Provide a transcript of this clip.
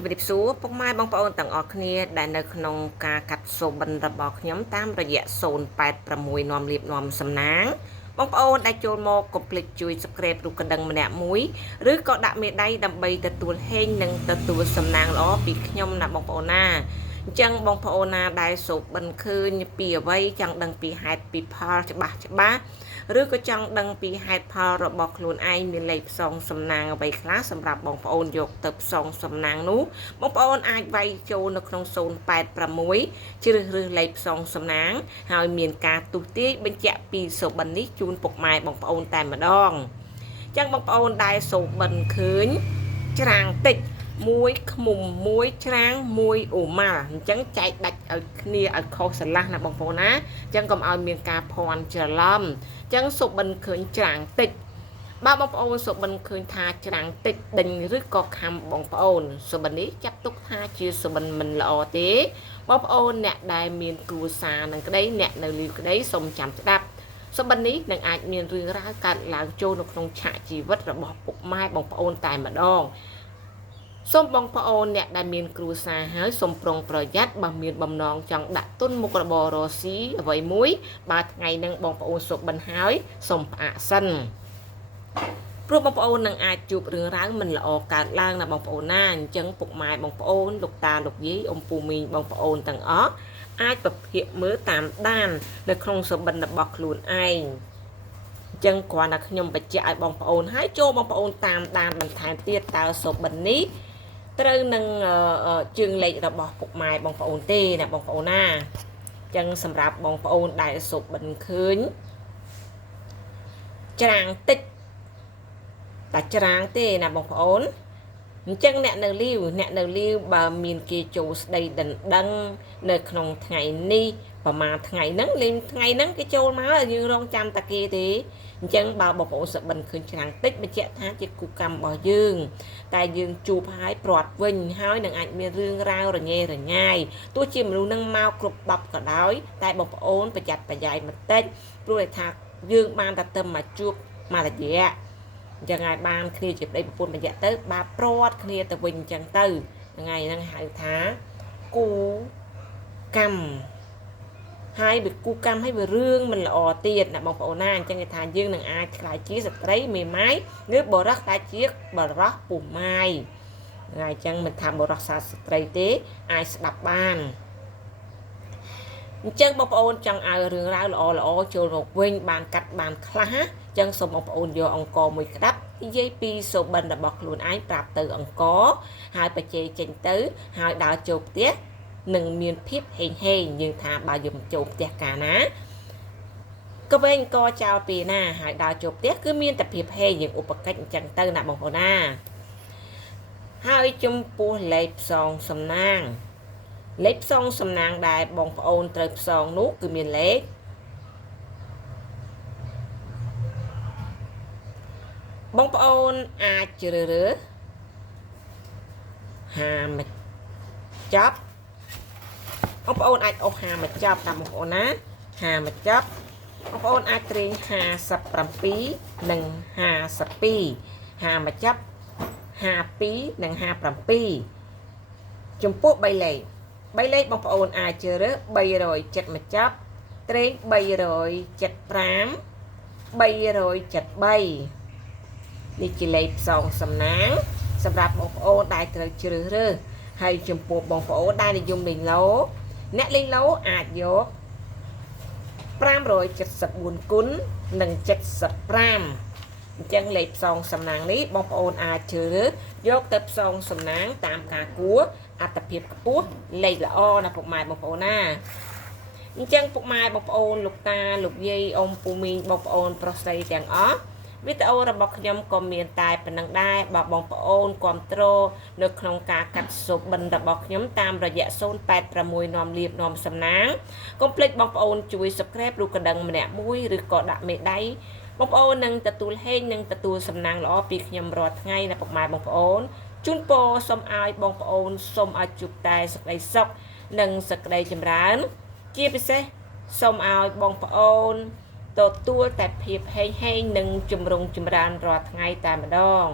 ជំរាបសួរពុកម៉ែបងប្អូនទាំងអស់គ្នាដែលនៅក្នុងការកាត់សូបិនរបស់ខ្ញុំតាមរយៈ086នាំលៀបនាំសំណាងបងប្អូនដែលចូលមកកុំភ្លេចជួយ Subscribe រូបកណ្ដឹងម្នាក់មួយឬក៏ដាក់មេដៃដើម្បីទទួលហេងនិងទទួលសំណាងល្អពីខ្ញុំណាបងប្អូនណាអញ្ចឹងបងប្អូនណាដែលសូបិនឃើញពីអ្វីចង់ដឹងពីហេតុពីផលច្បាស់ឬក៏ចង់ដឹងពីហេតុផលរបស់ខ្លួនឯងមានលេខផ្សងសំណាងអ្វីខ្លះសម្រាប់បងប្អូនយកទៅផ្សងសំណាងនោះបងប្អូនអាចវាយចូលនៅក្នុង086ជ្រើសរើសលេខផ្សងសំណាងហើយមានការទុះទាយបញ្ជាក់ពីសូបិននេះជូនពុកម៉ែបងប្អូនតែម្ដងអញ្ចឹងបងប្អូនដែលសូបិនឃើញច្រាងតិចមួយឃុំមួយច្រាងមួយអូម៉ាល់អញ្ចឹងចែកដាច់ឲ្យគ្នាឲ្យខុសស្រឡះណាបងប្អូនណាអញ្ចឹងកុំឲ្យមានការភ័ន្តច្រឡំអញ្ចឹងសូបិនឃើញច្រាងតិចបើបងប្អូនសូបិនឃើញថាច្រាងតិចដេញឬក៏ខំបងប្អូនសូបិននេះចាត់ទុកថាជាសូបិនមិនល្អទេបងប្អូនអ្នកដែលមានគ្រួសារនឹងក្តីអ្នកនៅលីវក្តីសូមចាំស្ដាប់សូបិននេះនឹងអាចមានរឿងរ៉ាវកើតឡើងចូលនៅក្នុងឆាកជីវិតរបស់ពុកម៉ែបងប្អូនតែម្ដងសូមបងប្អូនអ្នកដែលមានគ្រួសារហើយសូមប្រុងប្រយ័ត្នបើមានបំណងចង់ដាក់ទុនមុខរបររស៊ីអ្វីមួយបើថ្ងៃនឹងបងប្អូនសូបិនហើយសូមផ្អាកសិនព្រោះបងប្អូននឹងអាចជួបរឿងរ៉ាវមិនល្អកើតឡើងណាបងប្អូនណាអញ្ចឹងពុកម៉ែបងប្អូនលោកតាលោកយាយអ៊ំពូមីងបងប្អូនទាំងអស់អាចពិភាក្សាមើលតាមដាននៅក្នុងសូបិនរបស់ខ្លួនឯងអញ្ចឹងគ្រាន់តែខ្ញុំបញ្ជាក់ឲ្យបងប្អូនហើយចូលបងប្អូនតាមដានបន្ថែមទៀតតើសូបិននេះត្រូវនឹងជើងលេខរបស់ពុកម៉ែបងប្អូនទេណាបងប្អូនណាអញ្ចឹងសម្រាប់បងប្អូនដែលសូបិនឃើញច្រាងតិចតែច្រាងទេណាបងប្អូនអញ្ចឹងអ្នកនៅលីវបើមានគេចូលស្ដីដណ្ដឹងនៅក្នុងថ្ងៃនេះប្រហែលថ្ងៃហ្នឹងលេងថ្ងៃហ្នឹងគេចូលមកយើងរងចាំតាគេទេអញ្ចឹងបើបងប្អូនសូបិនឃើញច្រាងតិចបញ្ជាក់ថាជាគូកម្មរបស់យើងតែយើងជួបហើយព្រាត់វិញហើយនឹងអាចមានរឿងរ៉ាវរញ៉េរញ៉ាយទោះជាមនុស្សនឹងមកគ្រប់10ក៏ដោយតែបងប្អូនប្រយ័ត្នប្រយែងបន្តិចព្រោះថាយើងបានតែទៅមកជួបមករយៈអញ្ចឹងហើយបានគ្នាជាប្តីប្រពន្ធរយៈទៅបាទព្រាត់គ្នាទៅវិញអញ្ចឹងទៅថ្ងៃហ្នឹងហៅថាគូកម្មហើយវាគូកម្មឲ្យវារឿងមិនល្អទៀតណាបងប្អូនណាអញ្ចឹងគេថាយើងនឹងអាចខ្លាចជាស្ត្រីមេម៉ាយឬបរិសខ្លាចជាបរិសពុះម៉ាយហើយអញ្ចឹងមិនថាបរិសសាស្ត្រីទេអាចស្ដាប់បានអញ្ចឹងបងប្អូនចង់ឲ្យរឿងរ៉ាវល្អចូលមកវិញបានកាត់បានខ្លះអញ្ចឹងសូមបងប្អូនយកអង្គមួយក្តាប់និយាយពីសូបិនរបស់ខ្លួនឯងប្រាប់ទៅអង្គហើយបច្ចេកចេញទៅហើយដើរចូលផ្ទះនឹងមានភាពហេងយើងថាបើយើងចូលផ្ទះកាលណាក៏វិញក៏ចោលពីណាហើយដើរចូលផ្ទះគឺមានតែភាពហេងយើងឧបកិច្ចអញ្ចឹងទៅណាបងប្អូនណាហើយចំពោះលេខផ្សងសំណាងលេខផ្សងសំណាងដែលបងប្អូនត្រូវផ្សងនោះគឺមានលេខបងប្អូនអាចជ្រើសរើស50មកចប់បងប្អូនអាចអុស50មកចប់តាមបងប្អូនណា50មកចប់បងប្អូនអាចត្រេង57និង52 50មកចប់52និង57ចំពោះ3លេខបងប្អូនអាចជ្រើសរើស307មកចប់ត្រេង375 373នេះជាលេខផ្សងសំណាងសម្រាប់បងប្អូនដែលត្រូវជ្រើសរើសហើយចំពោះបងប្អូនដែលនិយមលេងឡូអ្នកលេងឡូអាចយក574គុណនិង75អញ្ចឹងលេខផ្សងសំណាងនេះបងប្អូនអាចជ្រើសរើសយកទៅផ្សងសំណាងតាមការគួរអត្ថភាពខ្ពស់លេខល្អណាពុកម៉ែបងប្អូនណាអញ្ចឹងពុកម៉ែបងប្អូនលោកតាលោកយាយអ៊ំពូមីងបងប្អូនប្រុសស្រីទាំងអស់វីដេអូរបស់ខ្ញុំក៏មានតែប៉ុណ្ណឹងដែរបើបងប្អូនគាំទ្រនៅក្នុងការកាត់សូបិនរបស់ខ្ញុំតាមរយៈ086នាំលៀបនាំសំណាងកុំភ្លេចបងប្អូនជួយ Subscribe រូបកណ្ដឹងម្នាក់មួយឬក៏ដាក់មេដៃបងប្អូននឹងទទួលហេងនិងទទួលសំណាងល្អពីខ្ញុំរាល់ថ្ងៃណាពុកម៉ែបងប្អូនជូនពរសូមឲ្យបងប្អូនសូមឲ្យជួបតែសេចក្តីសុខនិងសេចក្តីចម្រើនជាពិសេសសូមឲ្យបងប្អូនទទួលតែភាពហេងនិងចម្រុងចម្រើនរាល់ថ្ងៃតែម្ដង